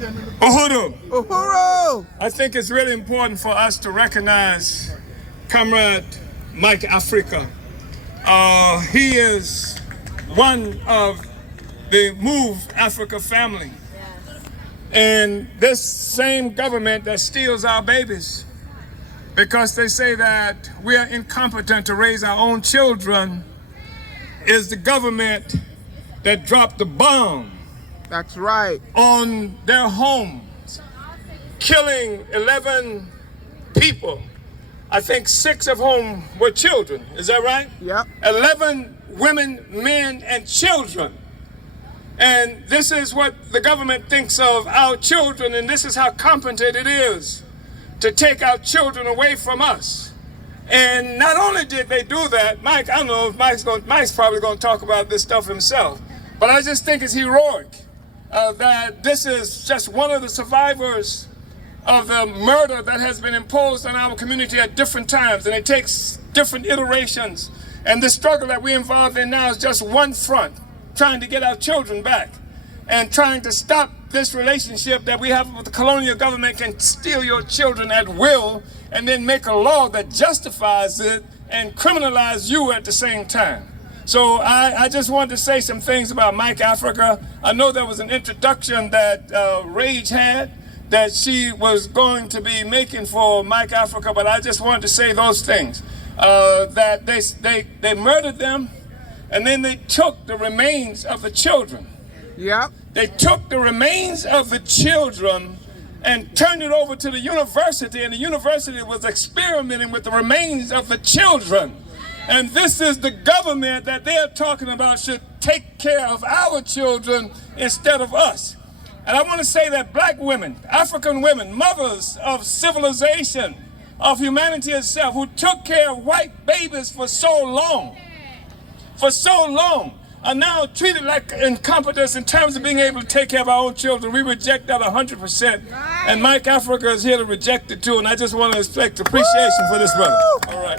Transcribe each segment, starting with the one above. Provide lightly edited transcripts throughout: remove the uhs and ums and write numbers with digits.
Uhuru. Uhuru! I think it's really important for us to recognize Comrade Mike Africa. He is one of the Move Africa family. And this same government that steals our babies because they say that we are incompetent to raise our own children is the government that dropped the bomb. That's right. On their homes, killing 11 people. I think 6 of whom were children. Is that right? Yep. 11 women, men, and children. And this is what the government thinks of our children, and this is how competent it is to take our children away from us. And not only did they do that, Mike, I don't know if Mike's probably going to talk about this stuff himself, but I just think it's heroic that this is just one of the survivors of the murder that has been imposed on our community at different times, and it takes different iterations. And the struggle that we're involved in now is just one front, trying to get our children back and trying to stop this relationship that we have with the colonial government can steal your children at will and then make a law that justifies it and criminalize you at the same time. So I just wanted to say some things about Mike Africa. I know there was an introduction that Rage had that she was going to be making for Mike Africa, but I just wanted to say those things. That they murdered them, and then they took the remains of the children. Yep. They took the remains of the children and turned it over to the university, and the university was experimenting with the remains of the children. And this is the government that they're talking about should take care of our children instead of us. And I want to say that black women, African women, mothers of civilization, of humanity itself, who took care of white babies for so long, are now treated like incompetence in terms of being able to take care of our own children. We reject that 100%. And Mike Africa is here to reject it too. And I just want to express appreciation for this brother. All right.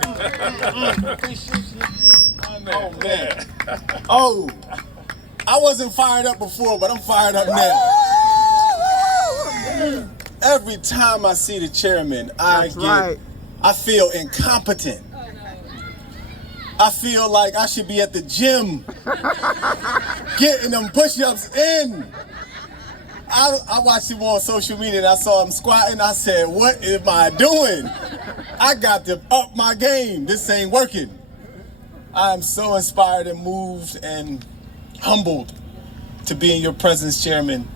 Oh, man. Oh, I wasn't fired up before, but I'm fired up now. Every time I see the chairman, I feel incompetent. I feel like I should be at the gym getting them push-ups in. I watched him on social media and I saw him squatting. I said, what am I doing? I got to up my game. This ain't working. I am so inspired and moved and humbled to be in your presence, Chairman.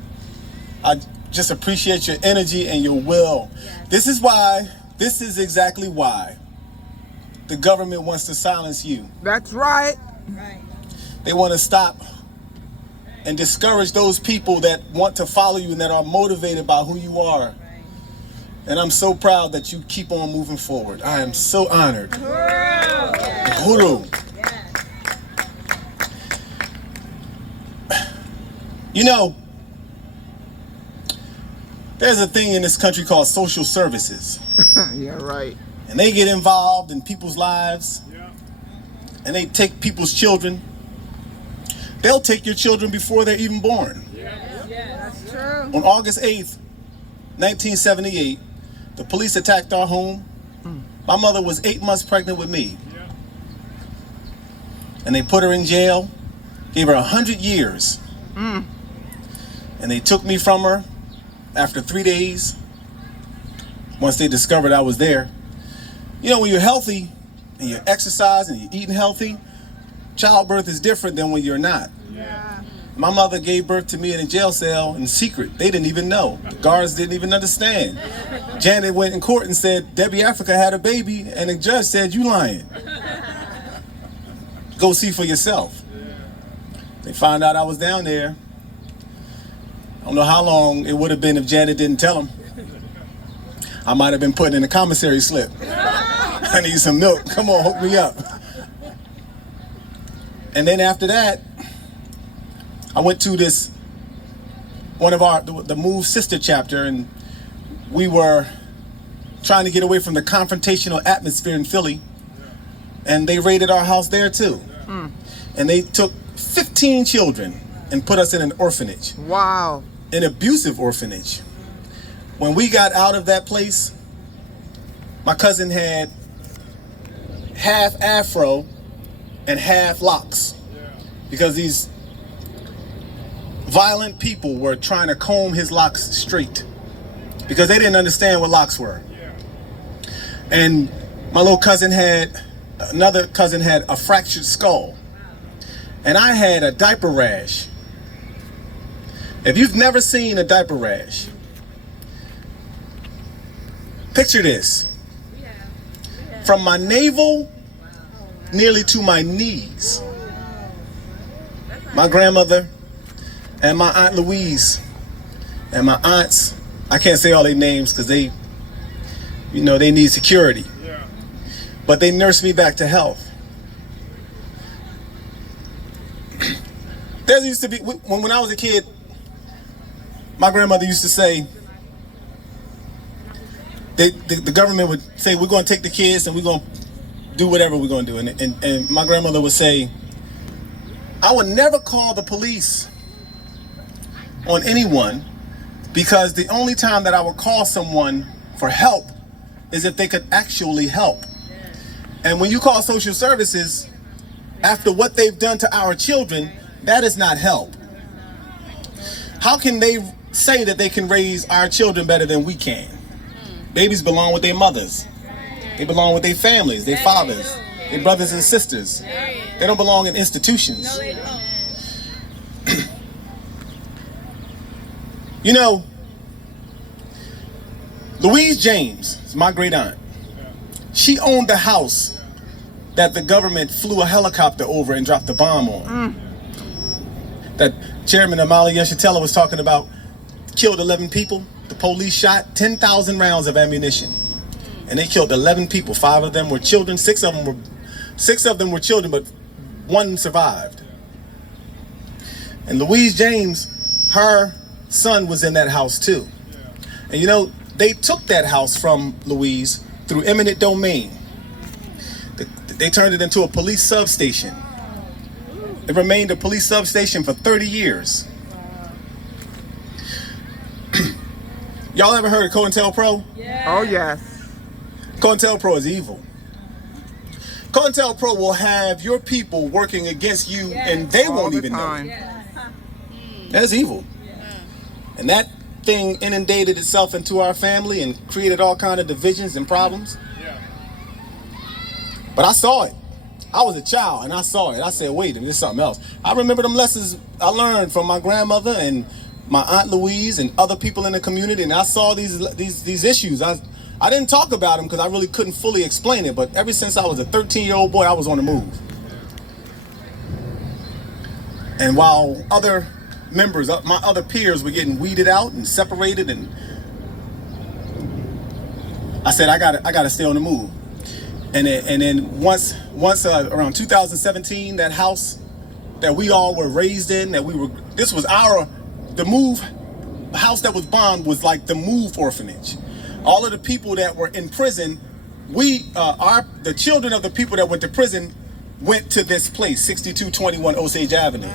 I just appreciate your energy and your will. This is exactly why the government wants to silence you. That's right. They want to stop and discourage those people that want to follow you and that are motivated by who you are. And I'm so proud that you keep on moving forward. I am so honored. Uhuru. You know, there's a thing in this country called social services. Yeah, right. And they get involved in people's lives. And they take people's children. They'll take your children before they're even born. That's true. On August 8th, 1978, the police attacked our home. My mother was 8 months pregnant with me. And they put her in jail, gave her 100 years. And they took me from her after 3 days, once they discovered I was there. You know, when you're healthy and you're exercising and you're eating healthy, childbirth is different than when you're not. My mother gave birth to me in a jail cell in secret. They didn't even know. The guards didn't even understand. Janet went in court and said, Debbie Africa had a baby, and the judge said, you lying. Go see for yourself. They found out I was down there. I don't know how long it would have been if Janet didn't tell them. I might have been put in a commissary slip. I need some milk. Come on, hook me up. And then after that, I went to this, one of the Move sister chapter, and we were trying to get away from the confrontational atmosphere in Philly. And they raided our house there too. And they took 15 children and put us in an orphanage. Wow. an abusive orphanage. When we got out of that place, my cousin had half afro and half locks because these violent people were trying to comb his locks straight because they didn't understand what locks were. And my little cousin another cousin had a fractured skull. And I had a diaper rash. If you've never seen a diaper rash, picture this. From my navel nearly to my knees. My grandmother and my Aunt Louise and my aunts, I can't say all their names because they need security. But they nursed me back to health. There used to be, when I was a kid, my grandmother used to say, the government would say, we're going to take the kids and we're going to do whatever we're going to do. And my grandmother would say, I would never call the police on anyone because the only time that I would call someone for help is if they could actually help. And when you call social services after what they've done to our children, that is not help. How can they say that they can raise our children better than we can? Babies belong with their mothers. They belong with their families, their fathers, their brothers and sisters. They don't belong in institutions. You know, Louise James is my great aunt. She owned the house that the government flew a helicopter over and dropped the bomb on. That Chairman Amali Yeshitela was talking about, killed 11 people. The police shot 10,000 rounds of ammunition. And they killed 11 people. 5 of them were children, 6 of them were children, but 1 survived. And Louise James, her son was in that house too. And you know, they took that house from Louise through eminent domain. They turned it into a police substation. It remained a police substation for 30 years. Y'all ever heard of COINTELPRO? Oh, yes. COINTELPRO is evil. COINTELPRO will have your people working against you and they won't even know. That's evil. And that thing inundated itself into our family and created all kinds of divisions and problems. But I saw it. I was a child and I saw it. I said, wait a minute, there's something else. I remember them lessons I learned from my grandmother and my Aunt Louise and other people in the community, and I saw these issues. I didn't talk about them because I really couldn't fully explain it, but ever since I was a 13-year-old boy, I was on the move. And while other members, my other peers were getting weeded out and separated, and I said, I gotta stay on the move. And then once around 2017, that house that we all were raised in, the house that was bombed was like the move orphanage. All of the people that were in prison, the children of the people that went to prison went to this place, 6221 Osage Avenue.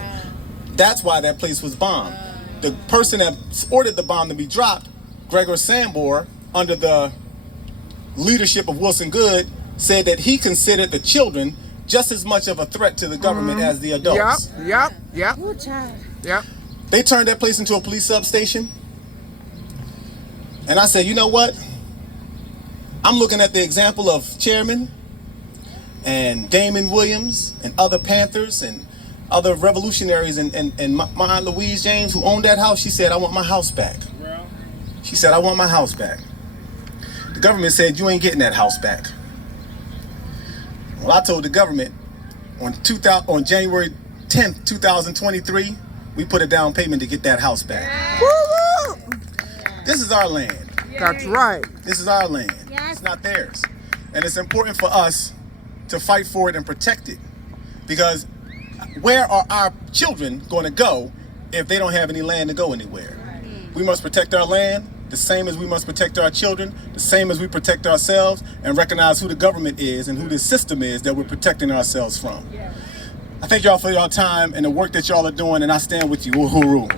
That's why that place was bombed. The person that ordered the bomb to be dropped, Gregor Sambor, under the leadership of Wilson Good, said that he considered the children just as much of a threat to the government as the adults. Yep. They turned that place into a police substation. And I said, you know what? I'm looking at the example of Chairman and Damon Williams and other Panthers and other revolutionaries and my Aunt Louise James, who owned that house. She said, I want my house back. She said, I want my house back. The government said, you ain't getting that house back. Well, I told the government on January 10th, 2023, we put a down payment to get that house back. Woo-woo! This is our land. That's right. This is our land. It's not theirs. And it's important for us to fight for it and protect it. Because where are our children going to go if they don't have any land to go anywhere? We must protect our land the same as we must protect our children, the same as we protect ourselves, and recognize who the government is and who the system is that we're protecting ourselves from. I thank y'all for your time and the work that y'all are doing, and I stand with you. Uhuru.